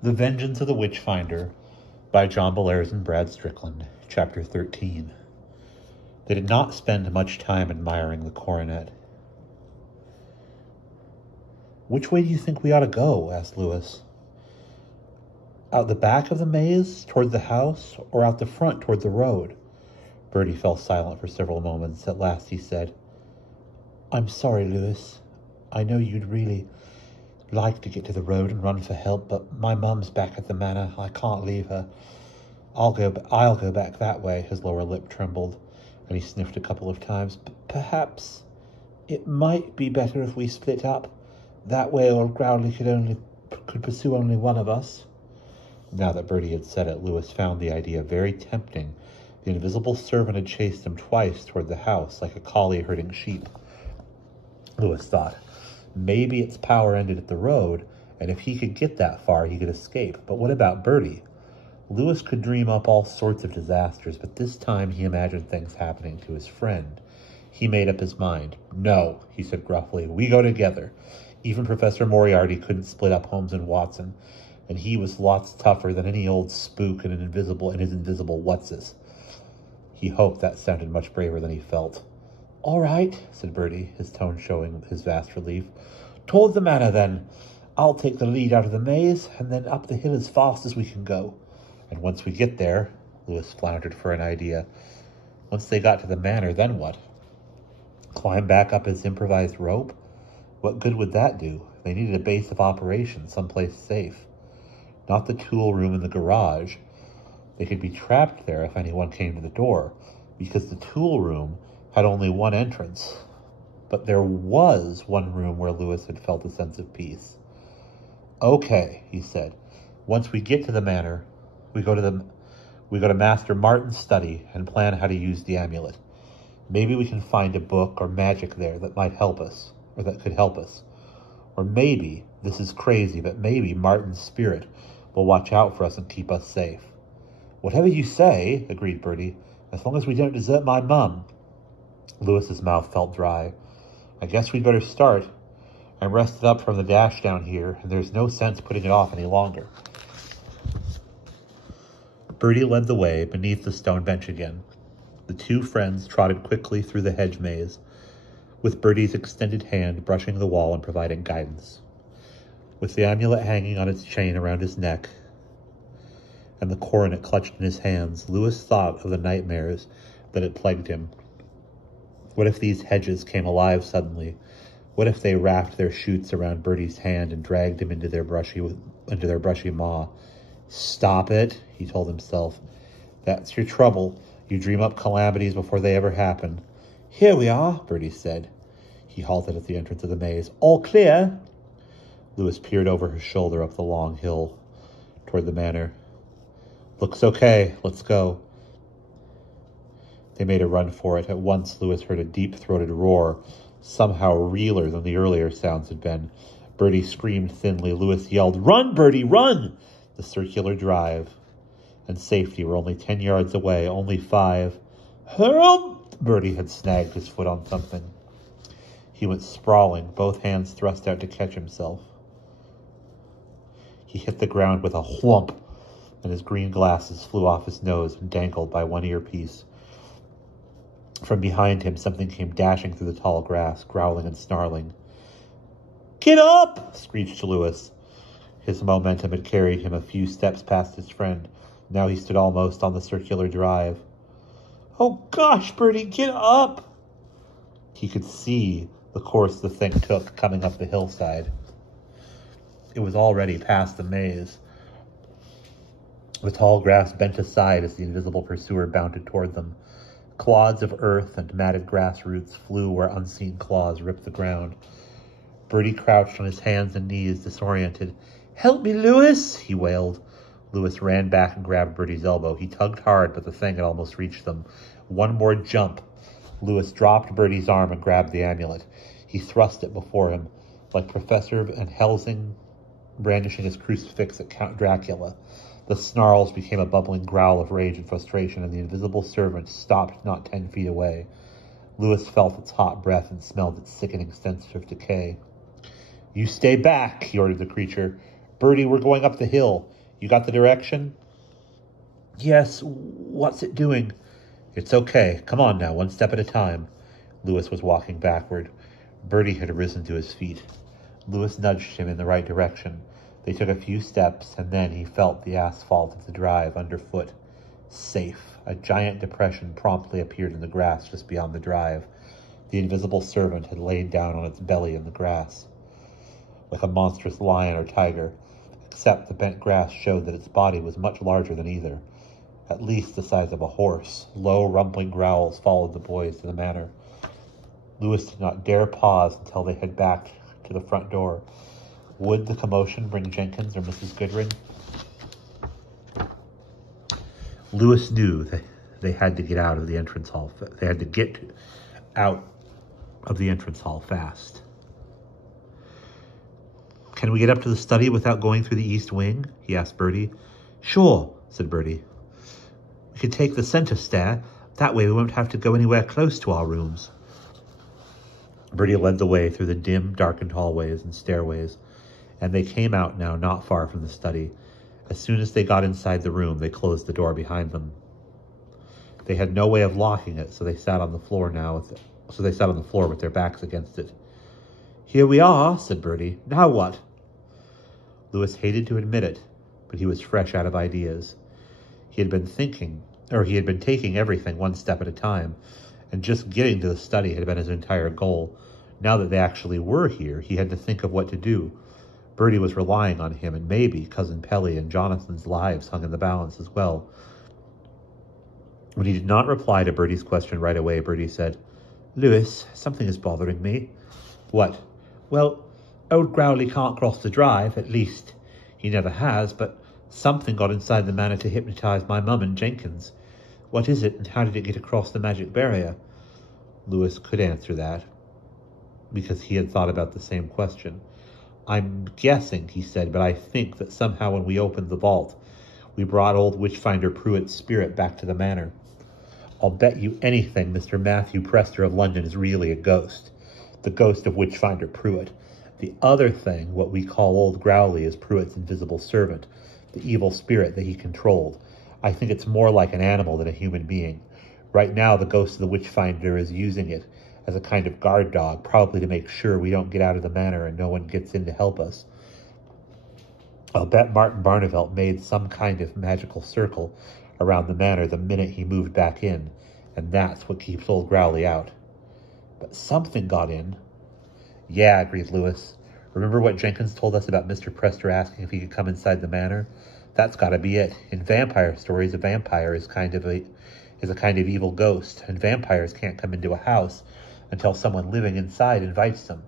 The Vengeance of the Witchfinder by John Bellairs and Brad Strickland, Chapter 13. They did not spend much time admiring the coronet. "Which way do you think we ought to go?" asked Lewis. "Out the back of the maze, toward the house, or out the front toward the road?" Bertie fell silent for several moments. At last he said, "I'm sorry, Lewis. I know you'd really like to get to the road and run for help, but my mum's back at the manor. I can't leave her. I'll go back that way." His lower lip trembled, and he sniffed a couple of times. "Perhaps it might be better if we split up. That way old Growley could pursue only one of us." Now that Bertie had said it, Lewis found the idea very tempting. The invisible servant had chased him twice toward the house, like a collie herding sheep. Lewis thought, maybe its power ended at the road, and if he could get that far, he could escape. But what about Bertie? Lewis could dream up all sorts of disasters, but this time he imagined things happening to his friend. He made up his mind. "No," he said gruffly, "we go together." Even Professor Moriarty couldn't split up Holmes and Watson, and he was lots tougher than any old spook in his invisible what's-his. He hoped that sounded much braver than he felt. "All right," said Bertie, his tone showing his vast relief. "Toward the manor, then. I'll take the lead out of the maze, and then up the hill as fast as we can go." "And once we get there," Lewis floundered for an idea. "Once they got to the manor, then what? Climb back up his improvised rope? What good would that do? They needed a base of operations, someplace safe. Not the tool room in the garage. They could be trapped there if anyone came to the door, because the tool room had only one entrance. But there was one room where Lewis had felt a sense of peace. "Okay," he said. "Once we get to the manor, we go to Master Martin's study and plan how to use the amulet. Maybe we can find a book or magic there that might help us, or that could help us. Or maybe, this is crazy, but maybe Martin's spirit will watch out for us and keep us safe." "Whatever you say," agreed Bertie, "as long as we don't desert my mum." Lewis's mouth felt dry. "I guess we'd better start. I'm rested up from the dash down here, and there's no sense putting it off any longer." Bertie led the way beneath the stone bench again. The two friends trotted quickly through the hedge maze, with Bertie's extended hand brushing the wall and providing guidance. With the amulet hanging on its chain around his neck and the coronet clutched in his hands, Lewis thought of the nightmares that had plagued him. What if these hedges came alive suddenly? What if they wrapped their shoots around Bertie's hand and dragged him into their brushy maw? "Stop it," he told himself. "That's your trouble. You dream up calamities before they ever happen." "Here we are," Bertie said. He halted at the entrance of the maze. "All clear?" Lewis peered over his shoulder up the long hill toward the manor. "Looks okay. Let's go." They made a run for it. At once, Lewis heard a deep-throated roar, somehow realer than the earlier sounds had been. Bertie screamed thinly. Lewis yelled, "Run, Bertie, run!" The circular drive and safety were only 10 yards away, only 5. "Help!" Bertie had snagged his foot on something. He went sprawling, both hands thrust out to catch himself. He hit the ground with a whump, and his green glasses flew off his nose and dangled by one earpiece. From behind him, something came dashing through the tall grass, growling and snarling. "Get up!" screeched Lewis. His momentum had carried him a few steps past his friend. Now he stood almost on the circular drive. "Oh gosh, Bertie, get up!" He could see the course the thing took coming up the hillside. It was already past the maze. The tall grass bent aside as the invisible pursuer bounded toward them. Clods of earth and matted grass roots flew where unseen claws ripped the ground. Bertie crouched on his hands and knees, disoriented. "Help me, Lewis!" he wailed. Lewis ran back and grabbed Bertie's elbow. He tugged hard, but the thing had almost reached them. One more jump. Lewis dropped Bertie's arm and grabbed the amulet. He thrust it before him, like Professor Van Helsing brandishing his crucifix at Count Dracula. The snarls became a bubbling growl of rage and frustration, and the invisible servant stopped not 10 feet away. Lewis felt its hot breath and smelled its sickening stench of decay. "You stay back," he ordered the creature. Bertie, we're going up the hill. You got the direction? Yes, what's it doing? It's okay. Come on now, one step at a time. Louis was walking backward. Bertie had risen to his feet. Louis nudged him in the right direction. They took a few steps, and then he felt the asphalt of the drive underfoot. Safe. A giant depression promptly appeared in the grass just beyond the drive. The invisible servant had lain down on its belly in the grass, like a monstrous lion or tiger, except the bent grass showed that its body was much larger than either, at least the size of a horse. Low, rumbling growls followed the boys to the manor. Louis did not dare pause until they had back to the front door. Would the commotion bring Jenkins or Mrs. Goodwin? Louis knew that they had to get out of the entrance hall. They had to get out of the entrance hall fast. Can we get up to the study without going through the east wing? He asked Bertie. Sure, said Bertie. We could take the center stair. That way we won't have to go anywhere close to our rooms. Bertie led the way through the dim, darkened hallways and stairways, and they came out now not far from the study. As soon as they got inside the room, they closed the door behind them. They had no way of locking it, so they sat on the floor with their backs against it. Here we are, said Bertie. Now what? Louis hated to admit it, but he was fresh out of ideas. He had been taking everything one step at a time, and just getting to the study had been his entire goal. Now that they actually were here, he had to think of what to do. Bertie was relying on him, and maybe Cousin Pelly and Jonathan's lives hung in the balance as well. When he did not reply to Bertie's question right away, Bertie said, Louis, something is bothering me. What? Well, old Growley can't cross the drive, at least he never has, but something got inside the manor to hypnotize my mum and Jenkins. What is it, and how did it get across the magic barrier? Louis could answer that, because he had thought about the same question. I'm guessing, he said, but I think that somehow when we opened the vault, we brought old Witchfinder Pruitt's spirit back to the manor. I'll bet you anything Mr. Matthew Prester of London is really a ghost. The ghost of Witchfinder Pruitt. The other thing, what we call old Growley, is Pruitt's invisible servant, the evil spirit that he controlled. I think it's more like an animal than a human being. Right now, the ghost of the Witchfinder is using it as a kind of guard dog, probably to make sure we don't get out of the manor and no one gets in to help us. I'll bet Martin Barnevelt made some kind of magical circle around the manor the minute he moved back in, and that's what keeps old Growley out. But something got in. Yeah, agreed Louis. Remember what Jenkins told us about Mr. Prester asking if he could come inside the manor? That's got to be it. In vampire stories, a vampire is a kind of evil ghost, and vampires can't come into a house until someone living inside invites them.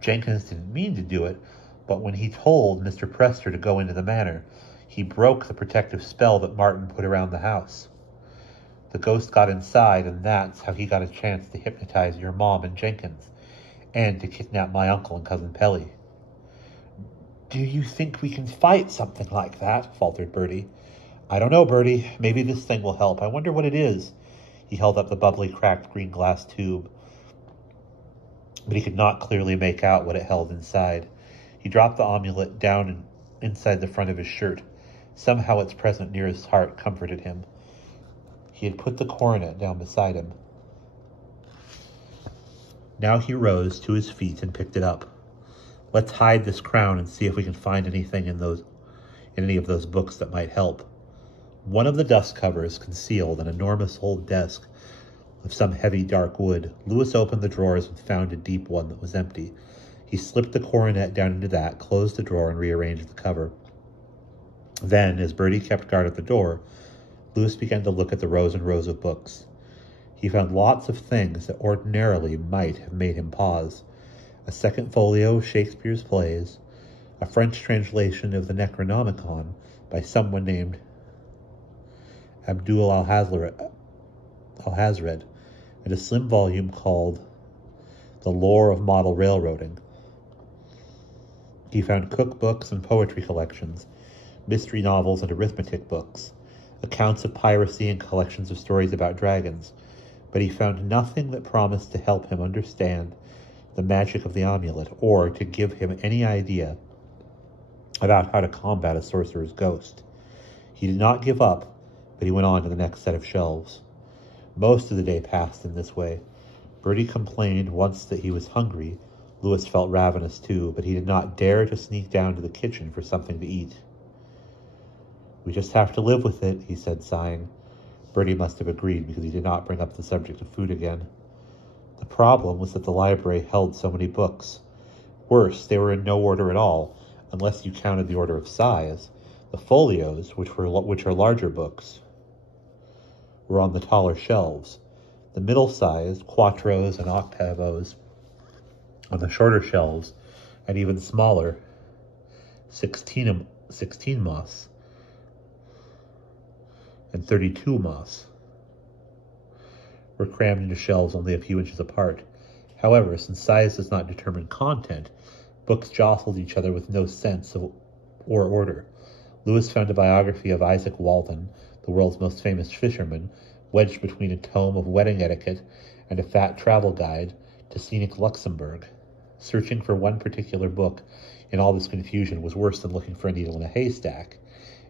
Jenkins didn't mean to do it, but when he told Mr. Prester to go into the manor, he broke the protective spell that Martin put around the house. The ghost got inside, and that's how he got a chance to hypnotize your mom and Jenkins, and to kidnap my uncle and Cousin Pelly. Do you think we can fight something like that? Faltered Bertie. I don't know, Bertie. Maybe this thing will help. I wonder what it is. He held up the bubbly, cracked green glass tube, but he could not clearly make out what it held inside. He dropped the amulet down inside the front of his shirt. Somehow its presence near his heart comforted him. He had put the coronet down beside him. Now he rose to his feet and picked it up. Let's hide this crown and see if we can find anything in any of those books that might help. One of the dust covers concealed an enormous old desk of some heavy dark wood. Louis opened the drawers and found a deep one that was empty. He slipped the coronet down into that, closed the drawer, and rearranged the cover. Then, as Bertie kept guard at the door, Louis began to look at the rows and rows of books. He found lots of things that ordinarily might have made him pause. A second folio of Shakespeare's plays, a French translation of the Necronomicon by someone named Abdul Alhazred, and a slim volume called The Lore of Model Railroading. He found cookbooks and poetry collections, mystery novels and arithmetic books, accounts of piracy and collections of stories about dragons, but he found nothing that promised to help him understand the magic of the amulet, or to give him any idea about how to combat a sorcerer's ghost. He did not give up, but he went on to the next set of shelves. Most of the day passed in this way. Bertie complained once that he was hungry. Louis felt ravenous too, but he did not dare to sneak down to the kitchen for something to eat. "We just have to live with it," he said, sighing. Bertie must have agreed, because he did not bring up the subject of food again. The problem was that the library held so many books. Worse, they were in no order at all, unless you counted the order of size. The folios, which are larger books, were on the taller shelves. The middle-sized, quartos and octavos, on the shorter shelves, and even smaller, 16 moss and 32 moss, were crammed into shelves only a few inches apart. However, since size does not determine content, books jostled each other with no sense of or order. Louis found a biography of Isaac Walton, the world's most famous fisherman, wedged between a tome of wedding etiquette and a fat travel guide to scenic Luxembourg. Searching for one particular book in all this confusion was worse than looking for a needle in a haystack.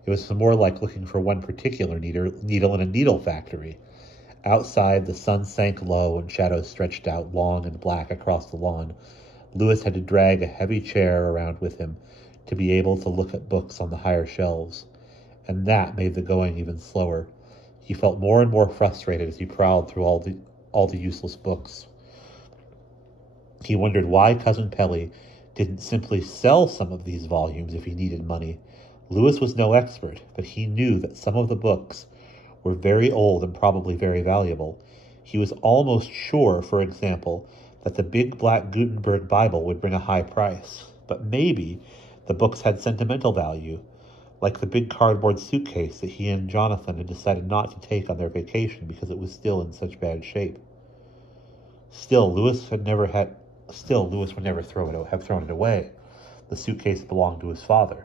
It was more like looking for one particular needle in a needle factory. Outside, the sun sank low and shadows stretched out long and black across the lawn. Louis had to drag a heavy chair around with him to be able to look at books on the higher shelves, and that made the going even slower. He felt more and more frustrated as he prowled through all the useless books. He wondered why Cousin Pelly didn't simply sell some of these volumes if he needed money. Louis was no expert, but he knew that some of the books were very old and probably very valuable. He was almost sure, for example, that the big black Gutenberg Bible would bring a high price. But maybe the books had sentimental value, like the big cardboard suitcase that he and Jonathan had decided not to take on their vacation because it was still in such bad shape. Still, Louis would never have thrown it away. The suitcase belonged to his father,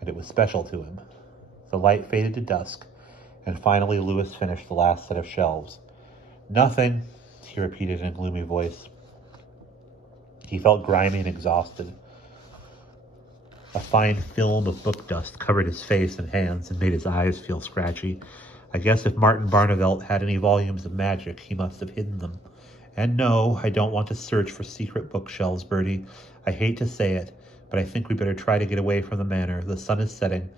and it was special to him. The light faded to dusk, and finally Louis finished the last set of shelves. "Nothing," he repeated in a gloomy voice. He felt grimy and exhausted. A fine film of book dust covered his face and hands and made his eyes feel scratchy. I guess if Martin Barnevelt had any volumes of magic, he must have hidden them. And no, I don't want to search for secret bookshelves, Bertie. I hate to say it, but I think we better try to get away from the manor. The sun is setting,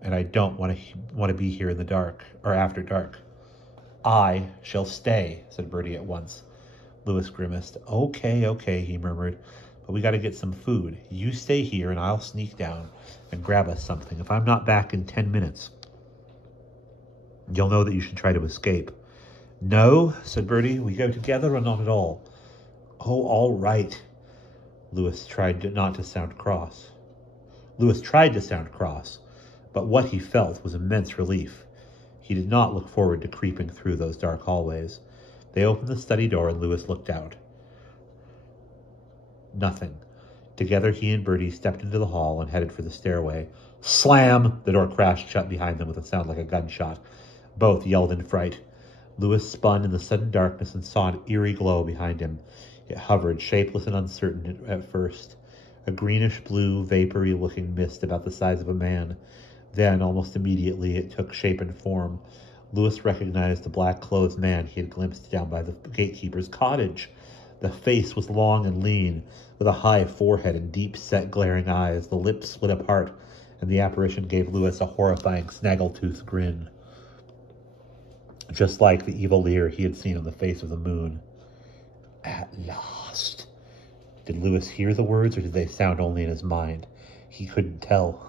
and I don't want to be here in the dark, or after dark. "I shall stay," said Bertie at once. Louis grimaced. Okay, he murmured, "but we got to get some food. You stay here, and I'll sneak down and grab us something. If I'm not back in 10 minutes, you'll know that you should try to escape." "No," said Bertie, "we go together or not at all." "Oh, all right." Louis tried to sound cross, but what he felt was immense relief. He did not look forward to creeping through those dark hallways. They opened the study door and Louis looked out. Nothing. Together he and Bertie stepped into the hall and headed for the stairway. Slam! The door crashed shut behind them with a sound like a gunshot. Both yelled in fright. Louis spun in the sudden darkness and saw an eerie glow behind him. It hovered, shapeless and uncertain at first. A greenish-blue, vapory-looking mist about the size of a man. Then, almost immediately, it took shape and form. Louis recognized the black-clothed man he had glimpsed down by the gatekeeper's cottage. The face was long and lean, with a high forehead and deep-set, glaring eyes. The lips split apart, and the apparition gave Louis a horrifying, snaggletooth grin, just like the evil leer he had seen on the face of the moon. "At last." Did Louis hear the words, or did they sound only in his mind? He couldn't tell.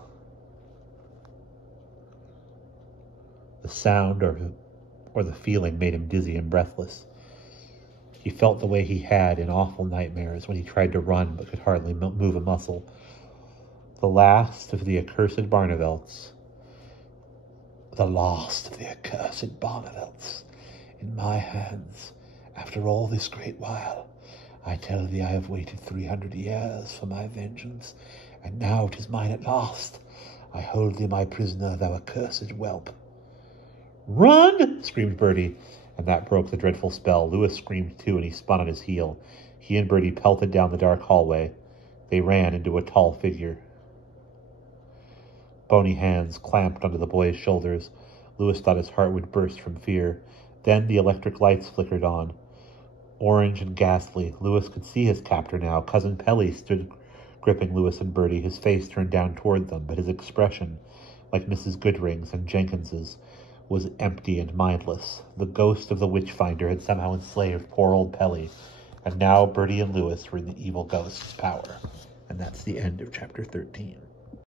The sound or the feeling made him dizzy and breathless. He felt the way he had in awful nightmares when he tried to run but could hardly move a muscle. The last of the accursed Barnevelts. The last of the accursed Barnevelts. In my hands, after all this great while. I tell thee I have waited 300 years for my vengeance, and now 'tis mine at last. I hold thee my prisoner, thou accursed whelp. "Run!" screamed Bertie, and that broke the dreadful spell. Louis screamed too, and he spun on his heel. He and Bertie pelted down the dark hallway. They ran into a tall figure. Bony hands clamped onto the boy's shoulders. Louis thought his heart would burst from fear. Then the electric lights flickered on. Orange and ghastly, Louis could see his captor now. Cousin Pelly stood gripping Louis and Bertie, his face turned down toward them, but his expression, like Mrs. Goodring's and Jenkins's, was empty and mindless. The ghost of the witch-finder had somehow enslaved poor old Pelly, and now Bertie and Louis were in the evil ghost's power. And that's the end of chapter 13.